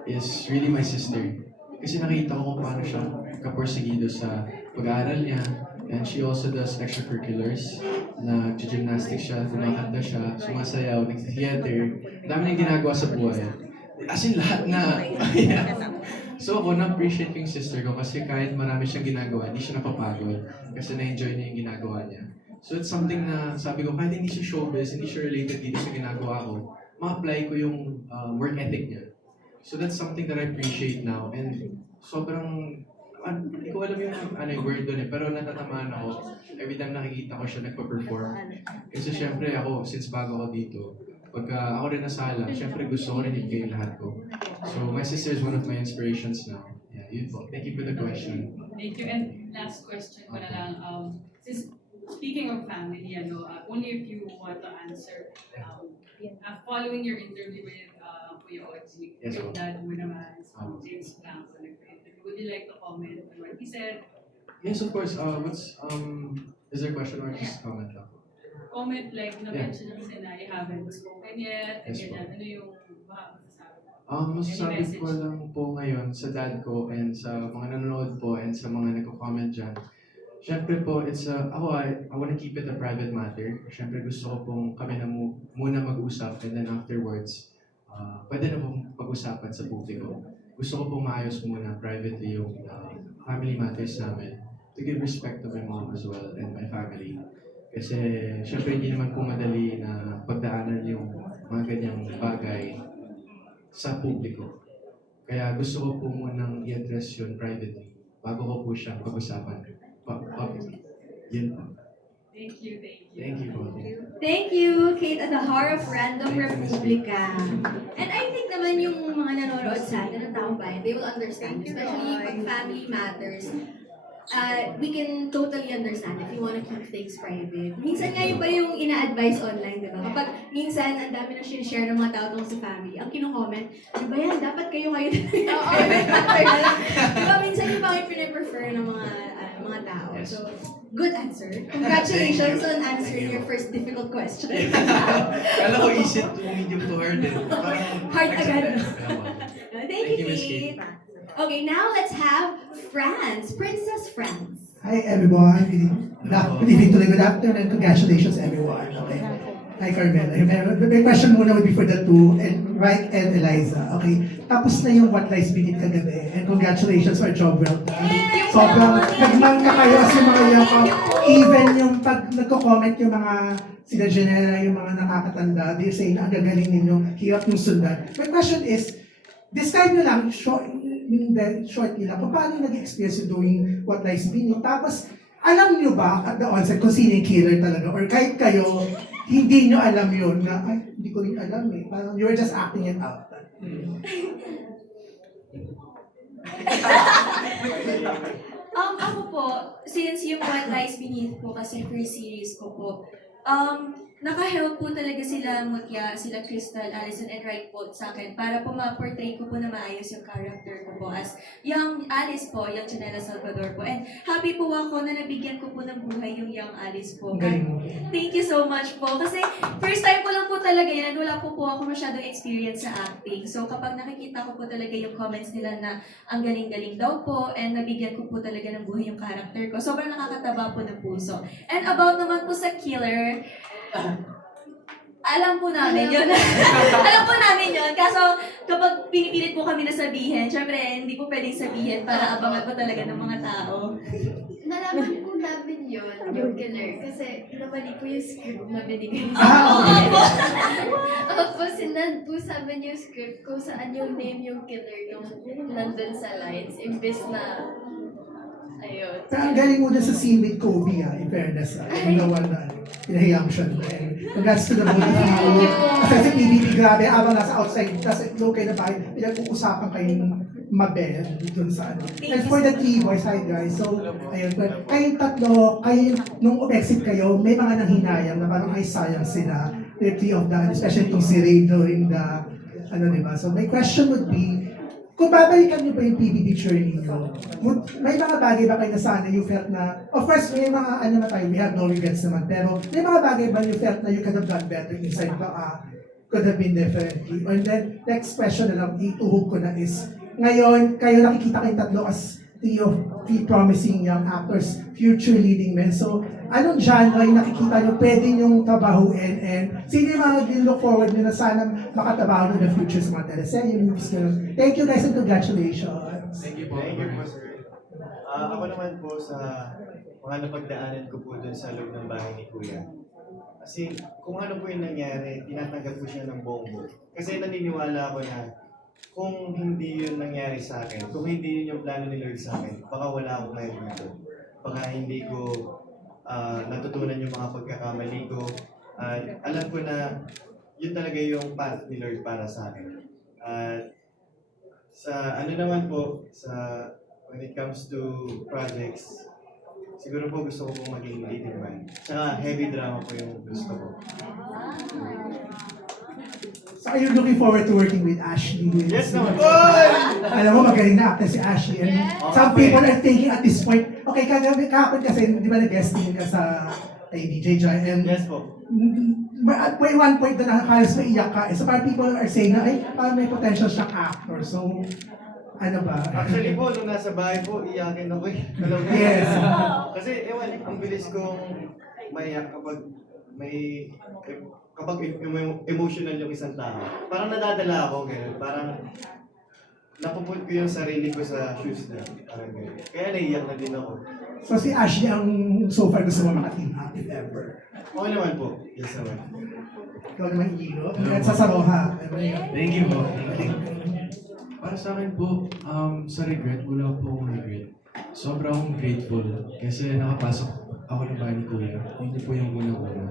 is really my sister. Kasi nakita ko kung paano siya kaporsigido sa pag-aaral niya, and she also does extracurriculars. Nag-gymnastics siya, kumakanta siya, sumasayaw, nag-theater. Dami niyang ginagawa sa buhay. As in lahat na. So ako na-appreciate ko yung sister ko kasi kahit marami siyang ginagawa, hindi siya napapagod. Kasi na-enjoy niya yung ginagawa niya. So it's something na sabi ko, kahit hindi siya showbiz, hindi siya related dito sa ginagawa ko, ma-apply ko yung work ethic niya. So that's something that I appreciate now. And sobrang, hindi ko alam yung word doon pero natatamaan ako every time nakikita ko siya nagpa-perform. Kasi syempre ako, since bago ako dito, pagka ako rin nasala, syempre gusto ko rin yung kayo lahat ko. So my sister is one of my inspirations now. Yeah, yun po. Thank you for the question. Thank you. And last question ko na lang. Since speaking of family, only if you want to answer, following your interview with Kuya Oji, Yes, yung ma'am. dad mo naman, James Blanco, nag-interview. Would you like to comment on what he said? Yes, of course. Is there a question or just comment lang? Comment like, na-mention kasi na you haven't spoken yet, and Yes, ganyan. Ano yung baka masasabi? Masasabi message? ko lang po ngayon sa dad ko and sa mga nanonood po and sa mga nagko-comment dyan. Siyempre po, I want to keep it a private matter. Siyempre gusto ko pong kami na muna mag-usap and then afterwards, pwede na pong pag-usapan sa publiko. Gusto ko pong maayos muna privately yung family matters namin to give respect to my mom as well and my family. Kasi syempre hindi naman po madali na pagdaanan yung mga ganyang bagay sa publiko. Kaya gusto ko po munang i-address yun privately bago ko po siya pag-usapan. Publicly. Yun po. Thank you, thank you. Thank you po. Thank you, Kate at the Heart of Random Republica. And I think naman yung mga nanonood sa atin ng taong bayan, they will understand, especially pag family matters. We can totally understand if you want to keep things private. Minsan nga yun pa yung ina-advise online, di ba? Kapag minsan ang dami na share ng mga tao tungkol sa family, ang kino-comment, di ba yan, dapat kayo ngayon private matter na lang. Di ba, minsan yung mga piniprefer ng mga tao. So, good answer. Congratulations on answering your first difficult question. Kala ko easy to medium to hard eh. Parang Hard agad. Thank Thank you, you, Miss Kate. Okay, now let's have Franz, Princess Franz. Hi everyone. Good evening to good afternoon and congratulations everyone. Okay. Hi Carmela. My question muna would be for the two, and Mike and Eliza. Okay. Tapos na yung What Lies Beneath kagabi, and congratulations for a job well done. Sobrang nagmangka kayo as yung mga yakap. Even yung pag nagko-comment yung mga sila Genera, yung mga nakakatanda, they say na ang gagaling ninyo, hirap yung sundan. My question is, describe nyo lang, shortly lang, kung paano nag-experience yung doing What Lies Beneath. Tapos, alam nyo ba at the onset kung sino yung killer talaga? Or kahit kayo, hindi nyo alam yun na, ay, hindi ko rin alam eh. Parang you were just acting it out. Ako po, since yung What Lies Beneath po kasi first series ko po, naka-help po talaga sila Mutya, sila Crystal, Allison, and Wright po sa akin para po ma-portray ko po na maayos yung character ko po as young Alice po, young Janela Salvador po. And happy po ako na nabigyan ko po ng buhay yung young Alice po. Ang galing mo. Thank you so much po. Kasi first time ko lang po talaga yan at wala po ako masyadong experience sa acting. So kapag nakikita ko po talaga yung comments nila na ang galing-galing daw po and nabigyan ko po talaga ng buhay yung character ko, sobrang nakakataba po ng puso. And about naman po sa killer, alam po namin yun. Alam po namin yun. Kaso kapag pinipilit po kami na sabihin, syempre hindi po pwedeng sabihin para abangan po talaga ng mga tao. Nalaman po namin yun, yung killer, kasi namali po yung script na binigay sa Opo, sinand po sa amin yung script kung saan yung name yung killer yung nandun sa lines, imbes na, ayun. Pero ang galing mo na sa scene with Kobe, in fairness. Yung nawa na, pinahiyang siya. Congrats to the both of you. Kasi si PBB, grabe, abang nasa outside, nasa low kayo na bahay, pinag-uusapan kayong mabel dun sa ano. And for the three boys, hi guys. So, ayun, kayong tatlo, nung exit kayo, may mga nanghinayang na parang ay sayang sila. The three of them, especially itong si Ray during the, diba? So my question would be, kung babalikan niyo ba yung PBB journey niyo, may mga bagay ba kayo na sana you felt na, of course, may mga, na tayo, we have no regrets naman, pero may mga bagay ba you felt na you could have done better inside ba, could have been differently? And then, next question na lang, ituhog ko na is, ngayon, kayo nakikita kayong tatlo as three promising young actors, future leading men. So, anong genre yung nakikita nyo pwede nyong trabahuin, and sino yung mga look forward nyo na sana makatrabaho nyo in the future sa mga teleserye, movies nyo. Thank you guys and congratulations. Thank you po. Thank you po, sir. Ako naman po sa mga napagdaanan ko po dun sa loob ng bahay ni Kuya. Kasi kung ano po yung nangyari, tinatanggap ko siya ng buong buo. Kasi naniniwala ako na kung hindi yun nangyari sa akin, kung hindi yun yung plano ni Lord sa akin, baka wala akong ngayon dito. Baka hindi ko natutunan yung mga pagkakamali ko. Alam ko na yun talaga yung path ni Lord para sa akin. Sa ano naman po, when it comes to projects, siguro po gusto ko pong maging leading man. Tsaka heavy drama po yung gusto ko. So are you looking forward to working with Ashley? Yes naman. Alam mo, magaling na actor si Ashley. And some people are thinking at this point, okay, kahapon kasi, di ba nag-guesting ka sa ABJ Joy? And Yes po. may one point na halos maiyak ka. So parang people are saying na, ay, parang may potential siyang actor. So, ano ba? Actually po, nung nasa bahay po, iyakin ako eh. Alam mo? Yes. Kasi, ewan, ang bilis kong maiyak kapag emotional yung isang tao. Parang nadadala ako, gano'n. Parang napuput ko yung sarili ko sa shoes na. Parang gano'n. Kaya naiyak na din ako. So si Ashley ang so far gusto mo maka-team up if ever. Okay naman po. Yes naman. Ikaw naman Igo. Congrats sa Saroha. Thank you po. Para sa akin po, sa regret, wala po akong regret. Sobrang akong grateful kasi nakapasok ako ng bahay ni Kuya. Yun po yung unang-una.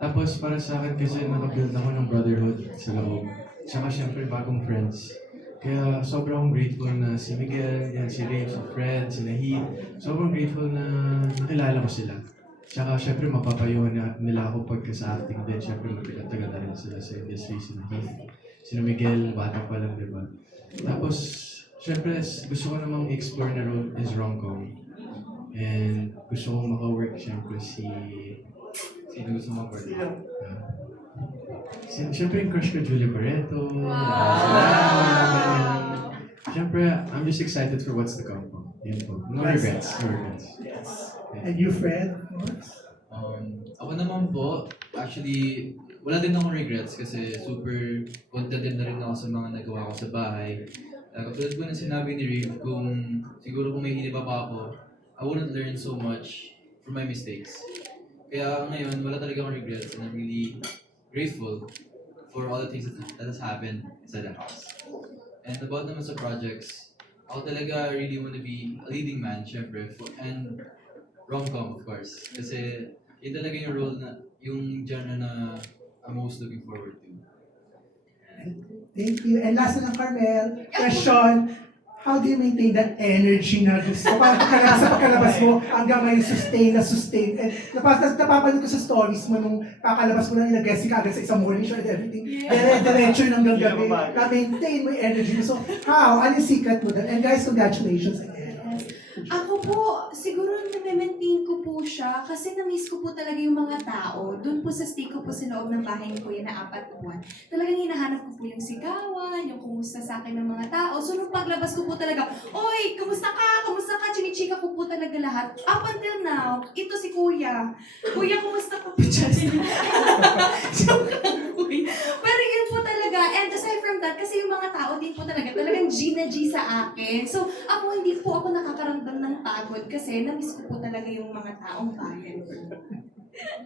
Tapos para sa akin kasi nakabuild ako ng brotherhood sa loob. Tsaka syempre bagong friends. Kaya sobrang grateful na si Miguel, yan, si Ray, si Fred, si Nahid. Sobrang grateful na nakilala ko sila. Tsaka syempre mapapayuhan nila ako pagka sa acting din. Syempre magkatagal na rin sila sa industry, si Nahid. Si Miguel, bata pa lang, diba? Tapos, syempre gusto ko namang explore na role is rom-com. And gusto kong maka-work syempre Sino gusto mag-work? Siyempre yung crush ko, Julia Barreto. Siyempre, I'm just excited for what's to come po. Yun po. No regrets. No regrets. Yes. And you, Fred? Ako naman po, actually, wala din akong regrets kasi super contented na rin ako sa mga nagawa ko sa bahay. Katulad po ng sinabi ni Riv, siguro kung may hiniba pa ako, I wouldn't learn so much from my mistakes. Kaya ngayon, wala talaga akong regrets and I'm really grateful for all the things that has happened inside the house. And about naman sa projects, ako talaga really want to be a leading man, syempre, and rom-com of course. Kasi yun talaga yung role na, yung genre na I'm most looking forward to. Thank you. And last na lang, Carmel. Question, how do you maintain that energy na gusto? Para sa pagkalabas mo, hanggang may sustain. And napapanood ko sa stories mo nung kakalabas mo na nilagay ka agad sa isang morning show and everything. Diretso yun hanggang gabi. Na-maintain mo yung energy mo. So, how? Ano yung secret mo doon? And guys, congratulations again. Ako po, siguro na-maintain ko po siya kasi na-miss ko po talaga yung mga tao. Doon po sa stay ko po sa loob ng bahay ni Kuya na 4 buwan. Talagang hinahanap ko po yung sigawan, yung kumusta sa akin ng mga tao. So nung paglabas ko po talaga, oy, kumusta ka? Kumusta ka? Chinichika ko po talaga lahat. Up until now, ito si Kuya. Kuya, kumusta ka po? Joke lang, Kuya. Pero yun po talaga. And aside from that, kasi yung mga tao din po talagang G na G sa akin. So ako, hindi po ako nakakaramdam ng pagod kasi na-miss ko po talaga yung mga taong bayan.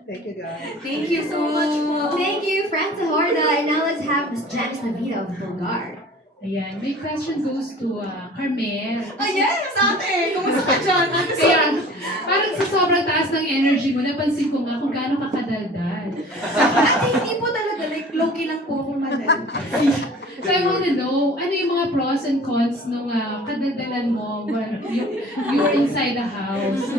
Thank you, guys. Thank you so much po. Thank you, Franza Horda. And now let's have Miss Janice Navita of Bulgar. Ayan, my question goes to Carmel. Oh yes, ate! Kumusta ka dyan? Kaya, parang sa sobrang taas ng energy mo, napansin ko nga kung gaano ka kadaldal. Ate, hindi po talaga. Like, low-key lang po akong madal. So I wanna know, ano yung mga pros and cons nung kadaldalan mo when you were inside the house?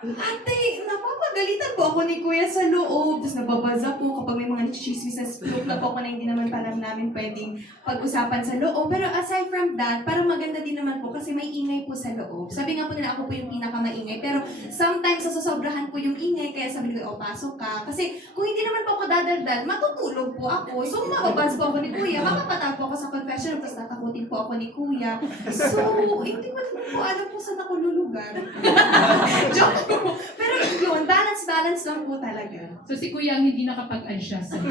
Ate, napapagalitan po ako ni Kuya sa loob. Tapos nababaza po kapag may mga nachichismis sa group na po ako na hindi naman palam namin pwedeng pag-usapan sa loob. Pero aside from that, parang maganda din naman po kasi may ingay po sa loob. Sabi nga po nila ako po yung pinakamaingay. Pero sometimes sasosobrahan po yung ingay. Kaya sabi ko, pasok ka. Kasi kung hindi naman po ako dadaldal, matutulog po ako. So mababaz po ako ni Kuya. Mapapatag po ako sa confession. Tapos tatakutin po ako ni Kuya. So, hindi ko po alam po saan ako lulugar. Joke. Pero yun, balance lang po talaga. So si Kuya ang hindi nakapag-adjust sa'yo.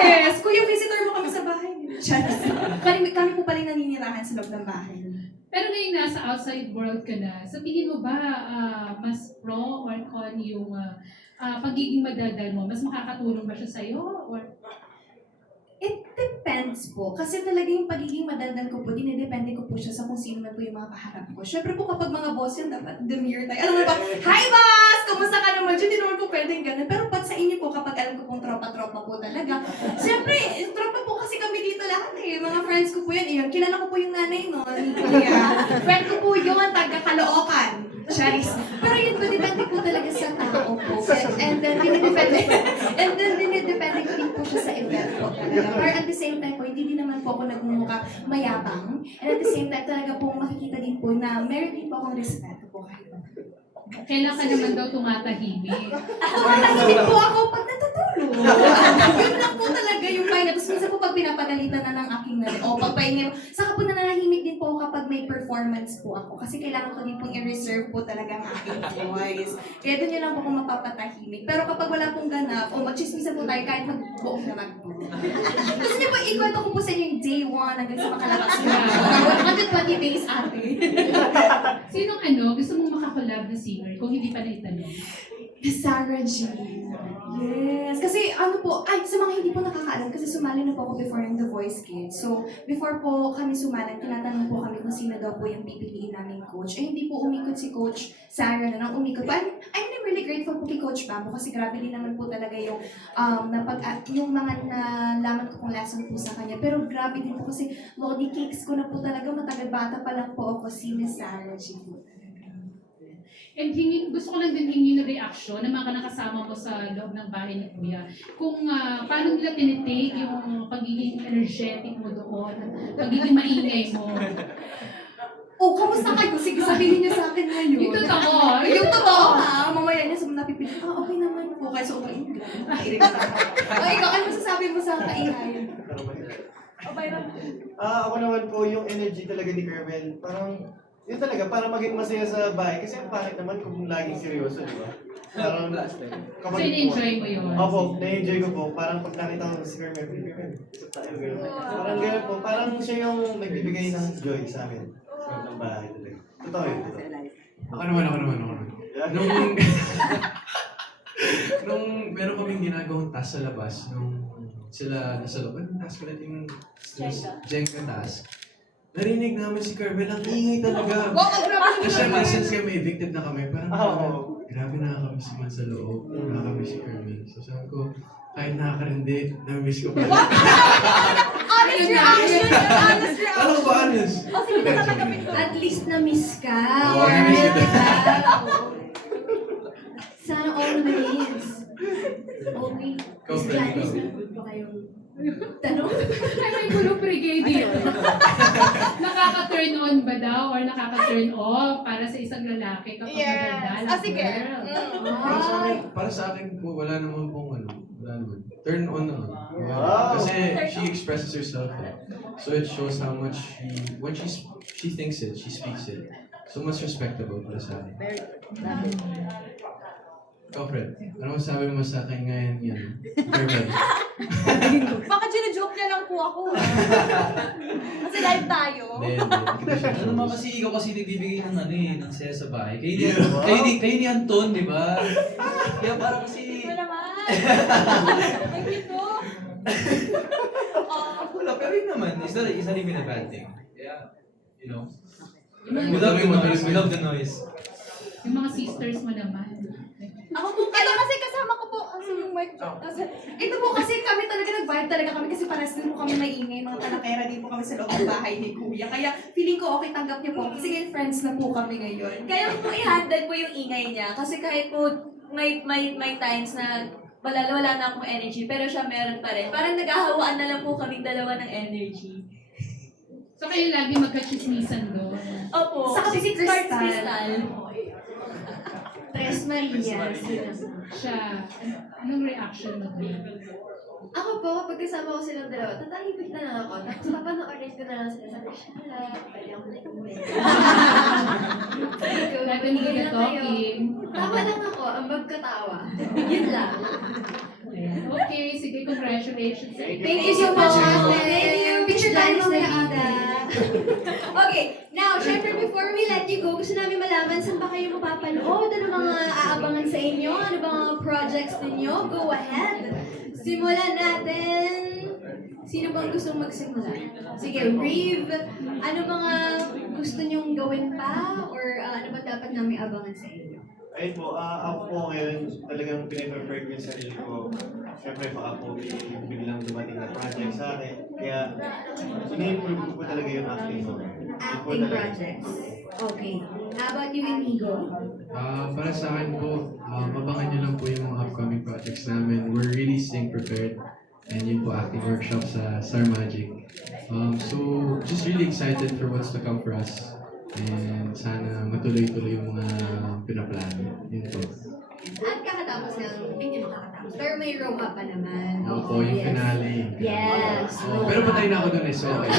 Yes! Kuya, visitor mo kami sa bahay. Kami po pala yung naninirahan sa loob ng bahay. Pero ngayon nasa outside world ka na, sa tingin mo ba mas pro or con yung pagiging madaldal mo? Mas makakatulong ba siya sa'yo? Or It depends po. Kasi talaga yung pagiging madaldal ko po, dinidepende ko po siya sa kung sino man po yung mga kaharap ko. Siyempre po kapag mga boss yan, dapat demure tayo. Alam mo ba, hi boss! Kamusta ka naman? Hindi naman po pwedeng ganun. Pero pag sa inyo po, kapag alam ko pong tropa-tropa po talaga, siyempre, tropa po kasi kami dito lahat eh. Mga friends ko po yan. Iyon, kilala ko po yung nanay no. Kaya, friend ko po yun, taga-Caloocan. Charis. Pero yun po, depende po talaga sa tao po. And then, dinidepende ko din po siya sa event po talaga. Pero at the same time po, hindi din naman po ako nagmumukha mayabang. And at the same time, talaga po makikita din po na meron din po akong respeto po kayo. kailan ka naman daw tumatahimik? Tumatahimik po ako pag natutulog. Yun lang po talaga yung pahinga. Tapos minsan po pag pinapagalitan na ng aking o pagpahinga, saka po nananahimik din po ako kapag may performance po ako. Kasi kailangan ko din pong i-reserve po talaga ang aking voice. Kaya doon yun lang po kung mapapatahimik. Pero kapag wala pong ganap, o magchismisan po tayo kahit magbuong naman po. Gusto niyo po, ikwento ko po sa inyo yung day 1 hanggang sa makalabas na. 120 days ate. Sinong gusto mong makakolab na singer kung hindi pa naitanong? Sarah G. Yes. Kasi ano po, ay, sa mga hindi po nakakaalam, kasi sumali na po ako before yung The Voice Kids. So, before po kami sumali, tinatanong po kami kung sino daw po yung pipiliin naming coach. Eh, hindi po umikot si Coach Sarah na nang umikot. But I'm really grateful po kay Coach Bambo kasi grabe din naman po talaga yung yung mga nalaman ko kung lesson po sa kanya. Pero grabe din po kasi Lodi Cakes ko na po talaga, matagal bata pa lang po ako si Miss Sarah G. And gusto ko lang din hingin yung reaction ng mga nakasama mo sa loob ng bahay ni Kuya. Kung paano nila tinitake yung pagiging energetic mo doon, pagiging maingay mo. Oh, kamusta kayo? Sige, sabihin niyo sa akin ngayon. Yung totoo. Yung totoo ha? Mamaya niya sa napipilit. Okay naman po. Kaya sobrang ingay. O ikaw, ano masasabi mo sa kaingay? Ako naman po, yung energy talaga ni Carmen, parang, yun talaga, para maging masaya sa bahay. Kasi ang pangit naman kung laging seryoso, di ba? Parang, So, in-enjoy mo yun. Opo, na-enjoy ko po. Parang pag nakita ko si Carmen, isip tayo, gano'n. Parang gano'n po. Parang siya yung nagbibigay ng joy sa amin. Sa loob ng bahay talaga. Totoo yun, totoo. Ako naman. Nung meron kaming ginagawang task sa labas, nung sila nasa loob, ano task ulit yung Jenga task. Narinig namin si Carmel, ang ingay talaga. Kasi syempre, since kami evicted na kami, parang grabe nakakamiss naman sa loob. Nakakamiss si Carmel. So sabi ko, kahit nakakarindi, namiss ko pa. Honest reaction! Honest reaction! Ano ba, honest? O sige, natatanggapin ko. At least na-miss ka. Oo, na-miss kita. Sana all na-miss. Okay. Ikaw, Miss Fred, Gladys, ikaw. meron ba kayong tanong? Ay, may gulo brigade. Nakaka-turn on ba daw or nakaka-turn off para sa isang lalaki kapag maganda? Sige. Para sa akin po, wala naman pong wala naman. Turn on naman. Wow. Kasi she expresses herself. So it shows how much when she thinks it, she speaks it. So much respectable para sa akin. Ikaw, Fred, ano masabi mo sa akin ngayon yan? Carmel? Baka gina-joke niya lang po ako. Kasi live tayo. Ano naman kasi ikaw kasi nagbibigay ng ng saya sa bahay. Kayo ni Anton, di ba? Kaya parang kasi... Ano naman? Thank you po. Wala, pero yun naman. It's not even a bad thing. Yeah, you know. Yung We love the noise. Yung mga sisters mo naman. Ako po, ito kasi kasama ko po, yung mic drop. Ito po kasi kami talaga nag-vibe talaga kami kasi pares din po kami maingay, mga talakera din po kami sa loob ng bahay ni Kuya. Kaya feeling ko okay, tanggap niyo po kasi ngayon friends na po kami ngayon. Kaya po i-handle po yung ingay niya. Kasi kahit po may times na wala na akong energy, pero siya meron pa rin. Parang naghahawaan na lang po kaming dalawa ng energy. So kayo lagi magka-chismisan doon. Opo. Sa kasi si Crystal. Tres Maria. Siya, anong reaction mo doon? Ako po, kapag kasama ko silang dalawa, tatahimik na lang ako. Tapos papanoorin ko na lang sila. Sabi, shala, pwede ako na-ingay. Like when you get talking. Tawa lang ako, ang magkatawa. Yun lang. Okay, sige, congratulations. Thank you so much, ate. Thank you. Picture tayo Gladys mamaya, Nakita. ate. Okay, now, syempre before we let you go, gusto namin malaman saan ba kayo mapapanood, ano mga aabangan sa inyo, ano ba mga projects ninyo, go ahead. Simulan natin. Sino bang gustong magsimula? Sige, Reeve, ano mga gusto nyong gawin pa, or ano ba dapat namin abangan sa inyo? Ayun po, ako po ngayon talagang piniprepare ko yung sarili ko. Siyempre baka po biglang dumating na project sa akin. Kaya ini-improve ko po talaga yung acting ko. Acting projects. Okay. How about you, Inigo? Para sa akin po, mabangan nyo lang po yung mga upcoming projects namin. We're really staying prepared. And yun po, acting workshop sa Star Magic. So, just really excited for what's to come for us. And sana matuloy-tuloy yung mga pinaplano. Yun po. At kakatapos hindi makakatapos. Pero may row up pa naman. Opo, yung yes. finale. Yes. Pero patay na ako dun so okay.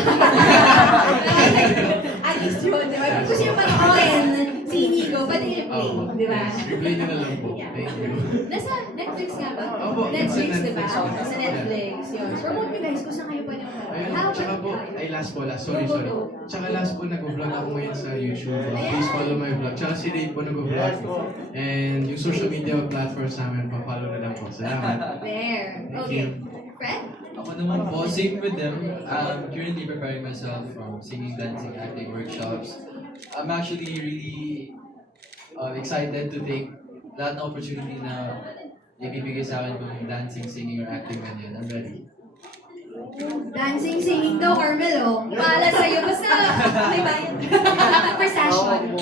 At least yun, di ba? Kung gusto nyo panoorin si Inigo, pwede replay, di ba? Yes, replay nyo na lang po. Yeah. Thank you. Nasa Netflix nga ba? Opo, it's Netflix, a di ba? Netflix. Sa Netflix, yun. Promote nyo guys kung saan kayo pwede Ayun, How tsaka about po, ay last. Sorry. Tsaka last po, nag-vlog ako ngayon sa YouTube. Please follow my vlog. Tsaka si Dave po nag-vlog. And yung social media platforms namin, pa-follow na lang po. Salamat. There. Thank Okay. you. Fred? Ako naman po, same with them. I'm currently preparing myself from singing, dancing, acting workshops. I'm actually really excited to take lahat ng opportunity na ibibigay sa akin kung dancing, singing, or acting man yun. I'm ready. Dancing, singing daw, Carmelo. Paala sa'yo, basta may bayad. Per session.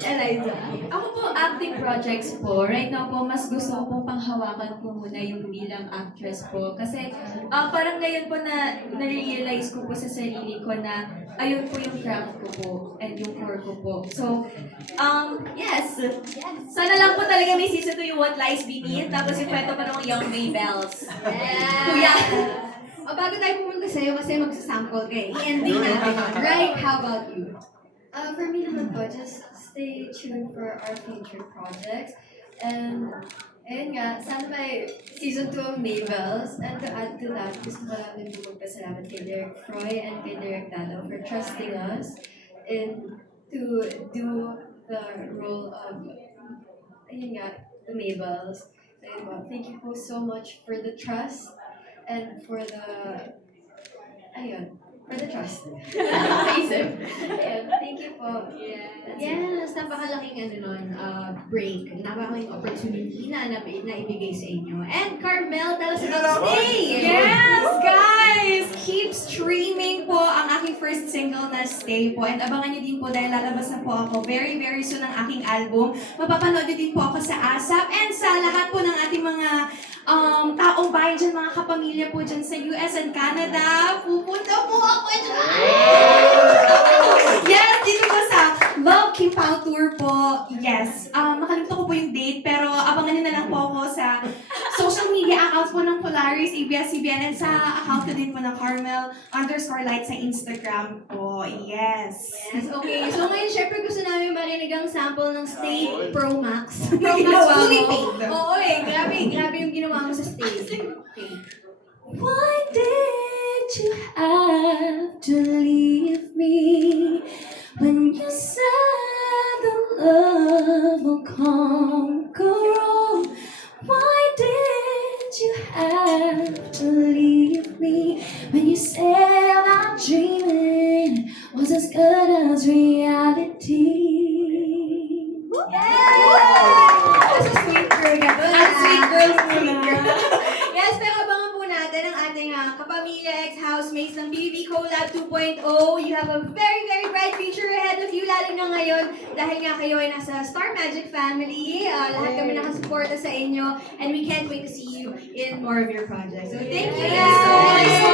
Eliza. Ako po, acting projects po. Right now po, mas gusto ko pong panghawakan ko muna yung bilang actress po. Kasi parang ngayon po na na-realize ko po sa sarili ko na ayun po yung craft ko po and yung core ko po. So, yes. Sana lang po talaga may season 2 yung What Lies Beneath. Tapos yung kwento pa ng Young Maybells. Yeah. Kuya. O bago tayo pumunta sa'yo kasi magsasample ka eh. I-ending natin. Right? How about you? For me naman po, just stay tuned for our future projects. And, ayun nga, sana may season 2 ang Maybells. And to add to that, gusto ko lang din po magpasalamat kay Derek Froy and kay Derek Dado for trusting us in to do the role of, ayun nga, the Maybells. So, ayun po, thank you po so much for the trust and for the, ayun, for the trust. Ayun, thank you po. Yes, napakalaking break. Napakalaking opportunity na ibigay sa inyo. And Carmel, tell us about Stay! Yes, guys! Keep streaming po ang aking first single na Stay po. And abangan niyo din po dahil lalabas na po ako very, very soon ang aking album. Mapapanood niyo din po ako sa ASAP and sa lahat po ng ating mga taong bayan dyan, mga kapamilya po dyan sa US and Canada. Pupunta po ako dyan! Yes, dito po sa Love Keep Out Tour po. Yes. Nakalimutan ko po yung date, pero abangan niyo na lang po ako sa social media accounts po ng Polaris, ABS-CBN, and sa account ko din po ng Carmel_Light sa Instagram po. Yes. Yes, okay. So ngayon, syempre gusto namin marinig ang sample ng Stay Pro Max. Pro Max fully paid. Oo eh, grabe yung ginawa mo sa Stay. Okay. Why did you have to leave me when you said the love will conquer all? Why did you have to leave me when you said that dreaming was as good as reality? Yes! Sweet girl ka doon. Sweet girl, sweet girl. Yes, pero abangan po natin ang ating kapamilya ex-housemates ng BB Collab 2.0. You have a very, very bright future ahead of you, lalo na ngayon dahil nga kayo ay nasa Star Magic family. Lahat kami nakasuporta sa inyo and we can't wait to see you in more of your projects. So thank you guys so much.